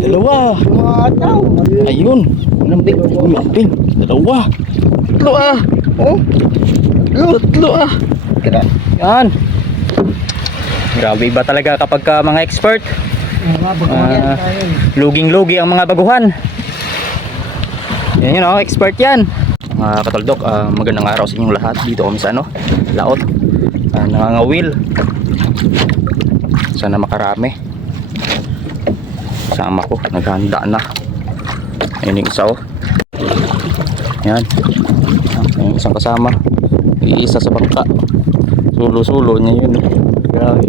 Dalawa. Mataw. Ayun. Lambing. Lambing. Dalawa. Tatlo ah. Oh. Tatlo ah. Kira. Yan. Grabe iba talaga kapag mga expert. Luging-lugi ang mga baguhan. Yan yun, expert yan. Mga katoldok, magandang araw sa inyong lahat. Dito kami sa laot. Nangangawil. Sana makarami. Sama ko, naghahanda na. Ayun yung isa Yan. Yung isang kasama. Iisa sa bangka. Sulo-sulo niya yun. Grabe.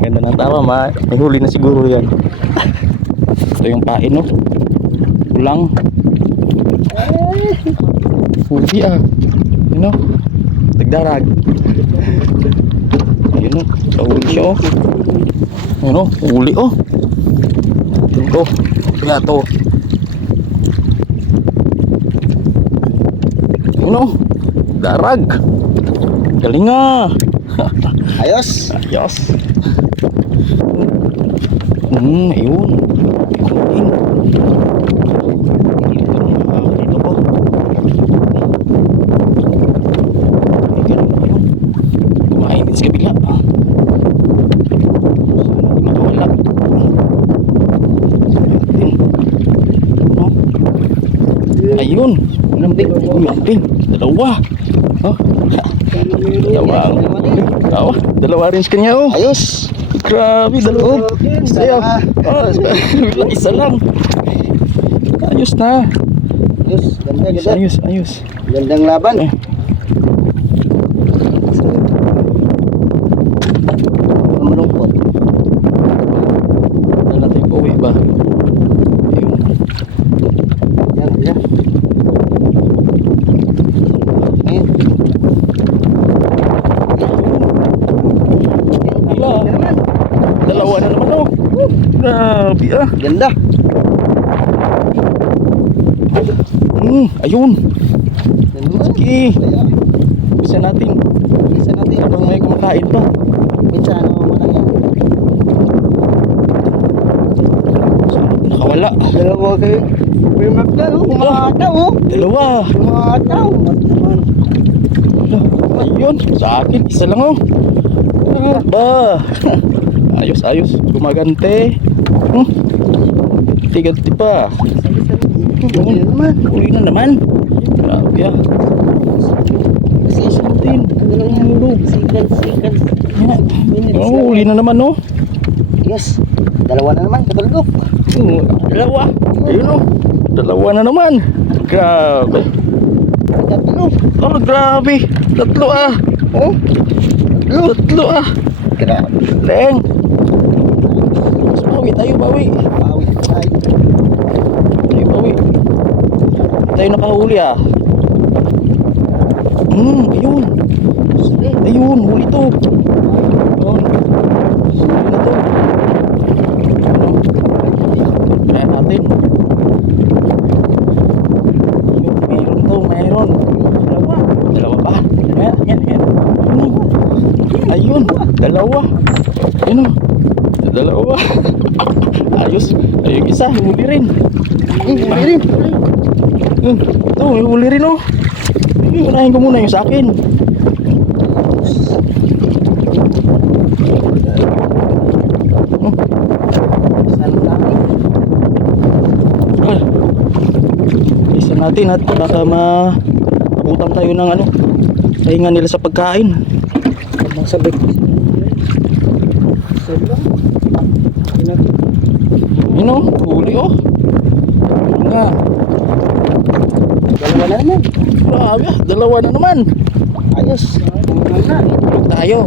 Ganda ng tawa, may huli na siguro yan. Ito yung pain, no? Ulang. Huli you know, nagdarag. Ayun o, huli siya ayun o, huli ito, kaya ito ayun o, darag. Galing nga. Ayos. Ayos. Ayun. Dito po. Kumain din sa kabila. Hindi makawala. Ayun. Lambing. Lambing. Dalawa. Dalawa rin sa kanya Ayos. Grabe, dalawa. Isa lang. Ayos na. Ayos. Ganda. Ayos. Gandang laban. Malungkot. Wala tayo pauwi ba? Ayun. Yan. Ayun. Dalawa na naman Grabe Ganda. Ayun. Ganda. Sige. Bisa natin. Habang may kumakain pa. Minsan mo lang yan. Nakawala. Dalawa kayo. May magdalo. Kumataw. Dalawa. Kumataw. Ayun. Sa akin. Isa lang ba. Ayos. Gumagante. Ganti pa. Uli na naman. Grabe Isa natin. Uli na naman Yes. Dalawa na naman. Katulog. Dalawa. Ayun Dalawa na naman. Grabe. Tatlo. Grabe. Tatlo Tatlo Grabe. Leng. Bawi tayo. Bawi tayo. Bawi. Tayo nakahuli Ayun, huli to. Huli na to. Kaya natin. Mayroon. Dalawa pa. Yan. Ayun, dalawa. Dalawa. Ayos. Ayun isa, huli rin. Ito, may huli rin unahin ko muna yung sa akin. Isa natin at baka mabutan tayo ng pahinga nila sa pagkain. Habang sabik. Huli nga. Dalawa na naman. Grabe dalawa na naman. Ayos. Tulog tayo.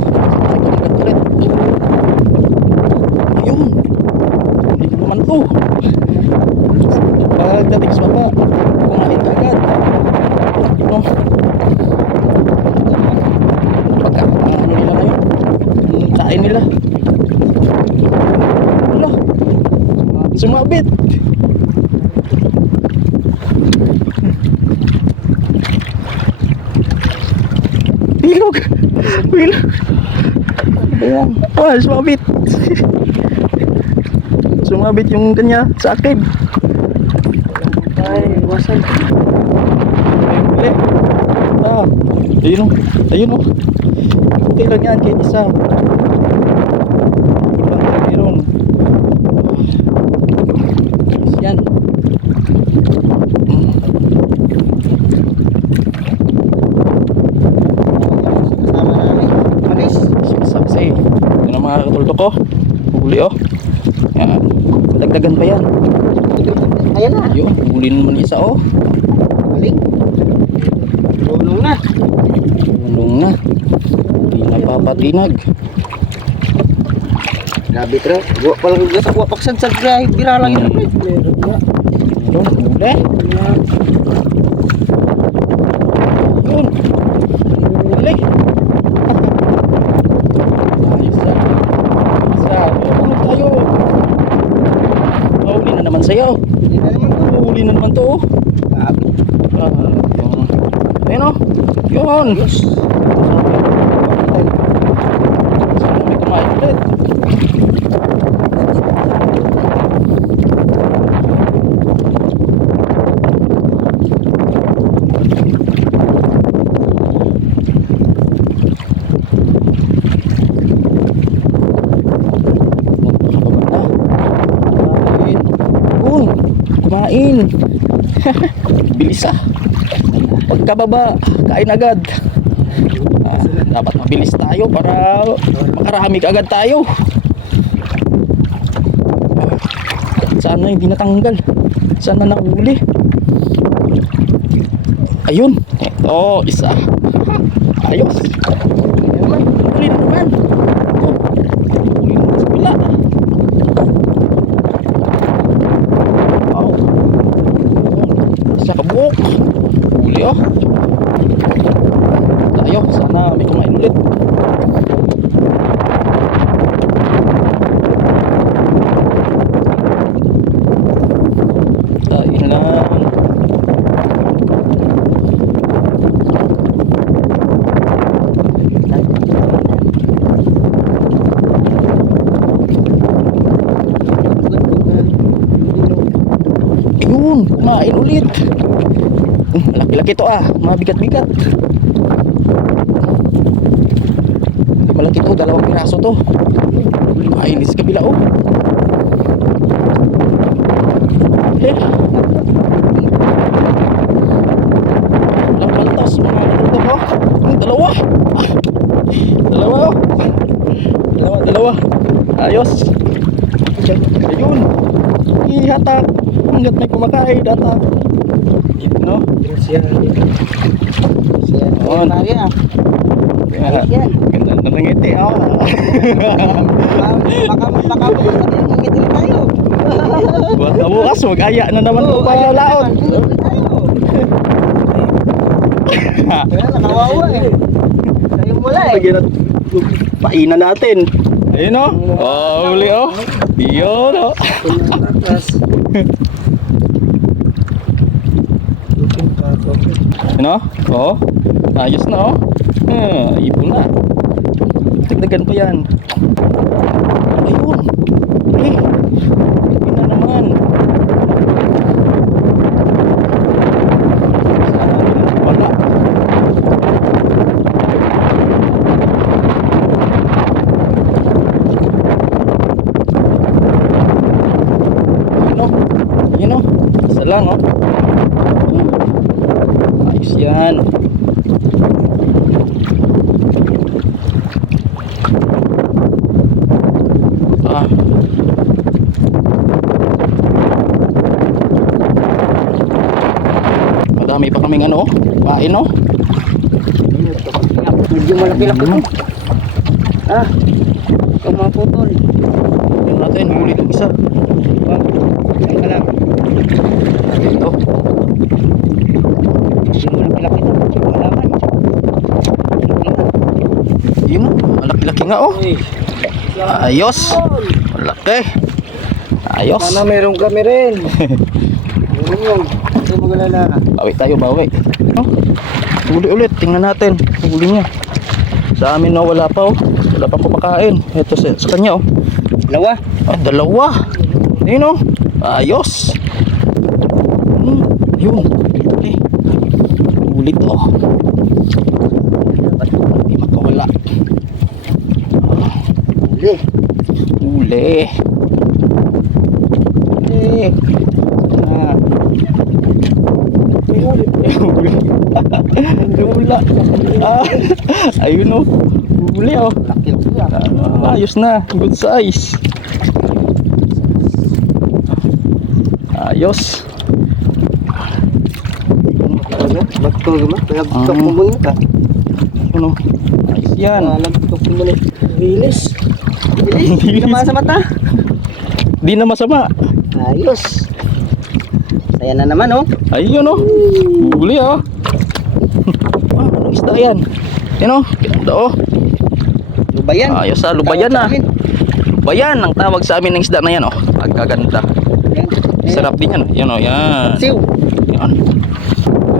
Ulit. Ayun. Hindi naman to. Pagdating sa baba, kumain ka agad. Pagka nila ngayon. Kain nila. Wala. Sumabit. Bilog. Ayan. Sumabit. sumabit yung kanya sa akin. Ay, wasan. Huli. Ayun o. Ayun o. Okay lang yan, kahit isa. Meron. Yan. Kasama namin. Manis. Saksi. Yan ang mga katuldo ko. Huli o. Yan. Dagdagan pa yan. Ayan na. Ayun, huli naman isa o. Balik. Tulong na. Tulong na. Hindi napapatinag. Grabe tra. Buwa pa lang sa buwa paksan sa biyahe. Bira lang yun. Meron na. Ayun, huli. Ayun. Huli. Ayos na. Isa. Ano tayo? Huli na naman sa'yo. Hindi na naman to. Huli na naman to. Grabe. Ayun o. Yun. Ayos. Sana may kumain ulit. Kumain. Bilis ah. Pagkababa, kain agad. Dapat mabilis tayo para makarami agad tayo. Sana hindi natanggal. Sana nahuli. Ayun. Ito, isa. Ayos. Huli na naman. Huli na naman sa pila. Wow. Isa kabuok. Huli oh. Tayo, sana may kumain ulit. Tayo lang. Ayun, kumain ulit. Malaki-laki to ah, mabigat-bigat. Hindi malaki to, 2 piraso to. Kumain din sa kabila oh. Eh. Walang paltas, mga katulog oh. Dalawa. Dalawa oh. Dalawa. Ayos. Ayun. Ihatak. Hanggat may kumakain, datak. No? Siya. On. Maria. Kaya, ganda na ng ngiti oh. Baka ngiti tayo. Buat na bukas, mag-aya na naman po para laot. Kaya nakawawa eh. Tayo mula eh. Lagyan natin. Painan natin. Ayun o. Oh, uli o. Yun o. Ano? Oo. Ayos na o. Ipon na. Dagdagan pa yan. Ayun. Uli. Ipon na naman. Wala. Yun o. Isa lang o. Ayos yan. Madami pa kaming ano, kain o. Medyo malaki-laki to. Ah, ito mga putol. Yun natin, huli ng isa. Ayun ka lang. Ito. Medyo malaki-laki to. Malaman. Yun o, malaki-laki nga o. Ayos. Malaki. Ayos. Sana meron kami rin. Meron yun. Hindi magalala. Bawi tayo, bawi. Oh, huli ulit, tingnan natin. Huli niya. Sa amin na wala pa oh. Wala pang kumakain. Ito sa kanya oh. Dalawa. Ah, dalawa. Ayun o. Ayos. Ayun. Okay. Ulit to. Hindi makawala. Huli. Huli. Huli. Ah. May huli. May huli. May hula. Ah. Ayun o. Huli o. Laki-laki yan. Ayos na. Good size. Ayos. Ba't ko gama? Kaya butok mo muna ka. Ano? Ayos yan. Butok mo muna. Bilis. Bilis. Hindi naman sa mata. Di na masama. Ayos. Saya na naman oh. Ayun o. Huli o. Anong isda yan? Yan o. Ganda o. Lubayan. Ayos ah. Lubayan na. Lubayan ang tawag sa amin ng isda na yan o. Pagkaganda. Sarap din yan. Yan o. Yan. Siw. Yan.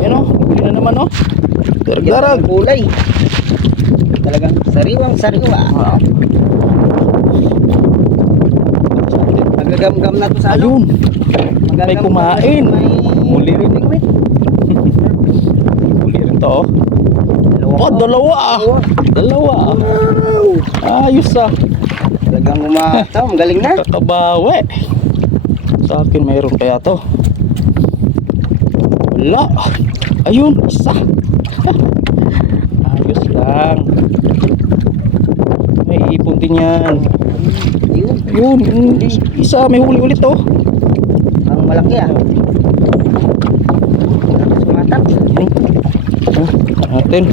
Yan o. Huli na naman o. Darag-darag. Kulay. Talagang sariwang sariwa. Wow. Magagamgam na to sa ano. Ayun. May kumain. Huli rin. Huli rin to oh. Oh, dalawa ah. Dalawa ah. Ayos ah. Talagang umataw. Galing na. Kakabawi. Sa akin mayroon kaya to. Wala. Ayun. Isa. Ayos lang. May ipon din yan. Ayun. Yun. Isa. May huli ulit to. Ang malaki ah. Sumatap. Natin.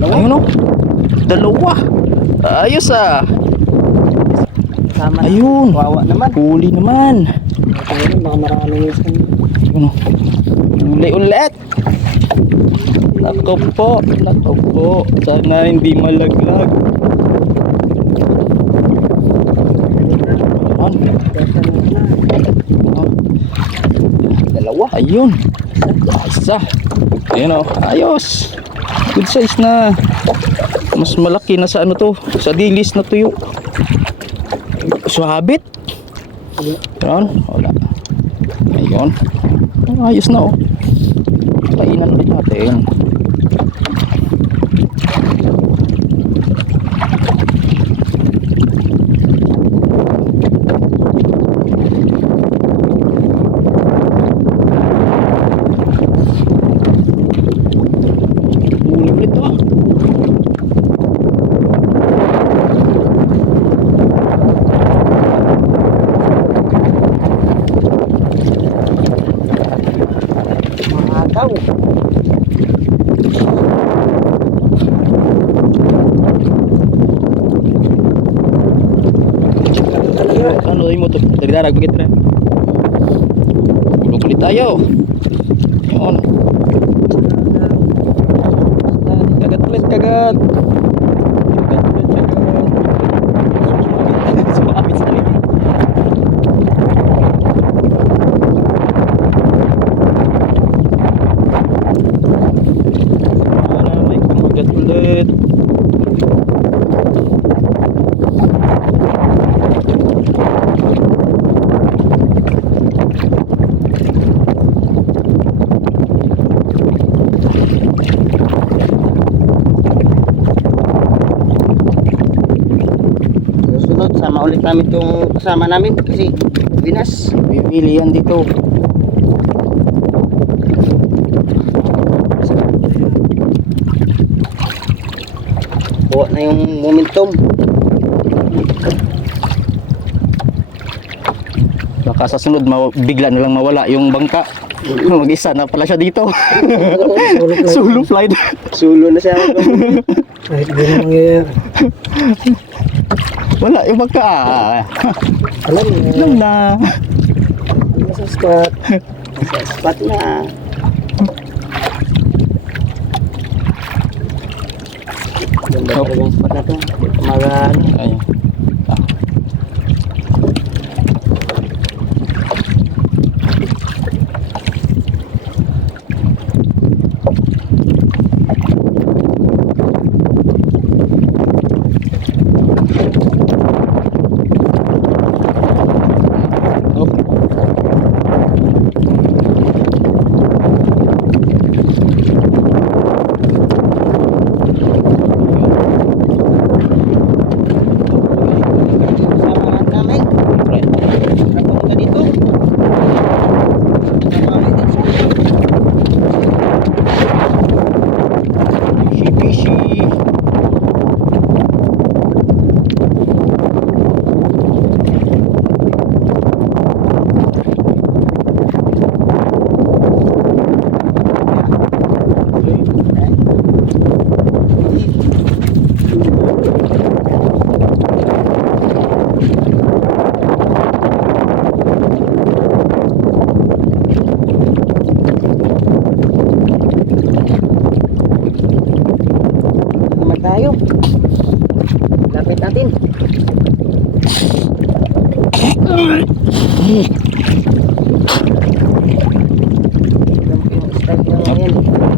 Ayun o. Dalawa. Ayos ah. Sama. Ayun. Wawa naman. Huli naman. Ayun, baka maraming isang. Ayun o. Huli ulit. Nako po. Nako po. Sana hindi malaglag. Dalawa. Ayun. Isa. Ayun o. Ayos. Good size na. Mas malaki na sa ano to. Sa dilis na tuyo. Suhabit. Ayun. Wala. Ayun. Ayos na o. Kainan ulit natin. Ulit to ah. Mataw. Ano yung motor? Dagdarag bagit rin. Ulit tayo. Yun. Kagat ulit, kagat. Kagat. Sumabit sa liit. May kumagat ulit. Susunod, sama ulit namin itong kasama namin kasi binas. Pipili yan dito. Buwa na yung momentum. Baka sa sunod bigla na lang mawala yung bangka. Mag-isa na pala siya dito. Solo flight. Sulo na siya. Kahit ganun mangyayari. Wala yung bangka. Alam Alam na. Nasa spot. Nasa spot na. Ganda Oh. talaga yung spot na to. Kumagaan. Ayun.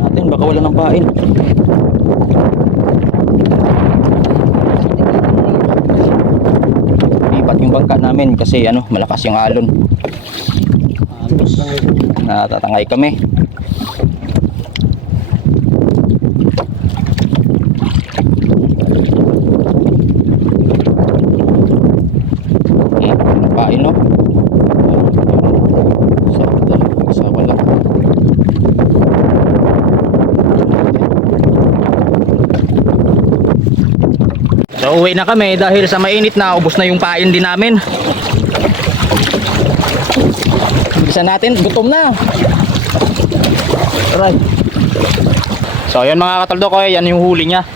Natin, baka wala ng pain. Lipat yung bangka namin kasi ano, malakas yung alon. Natatangay kami. Pain, no? Isa wala. So uwi na kami dahil sa mainit na, ubos na yung pain din namin. Bilisan natin, gutom na. Alright. So ayun mga kataldo ko, yan yung huli niya.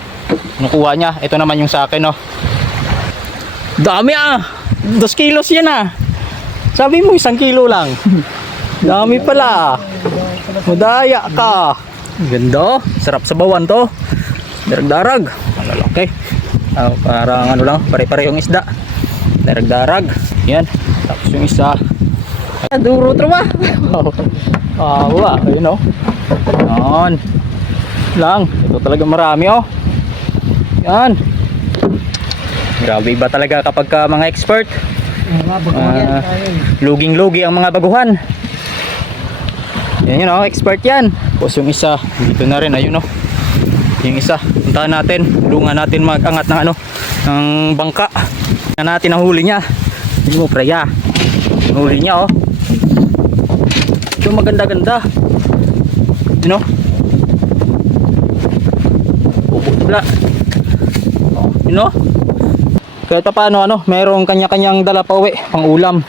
Nakuha niya. Ito naman yung sa akin, no. Dami ah. 2 kilos yan ah. Sabi mo 1 kilo lang. Dami pala. Madaya ka. Ganda. Sarap sa bawan to. Darag-darag. Malalaki. Parang ano lang, pare-pare yung isda. Darag-darag. Yan. Tapos yung isa. Duro to ba? Wala. Ayun oh. Yan. Lang. Ito talaga marami oh. Yan. Grabe iba talaga kapag mga expert. Luging-lugi ang mga baguhan. Yan yun oh, expert yan. Tapos yung isa, dito na rin, ayun oh. Yung isa, puntahan natin, tulungan natin mag-angat ng ano, ng bangka. Tingnan natin ang huli niya. Hindi mo preya. Ang huli niya oh. Ito maganda-ganda. You know? Bubukla. You know? Kahit pa paano ano, merong kanya-kanyang dala pa uwi, pang ulam.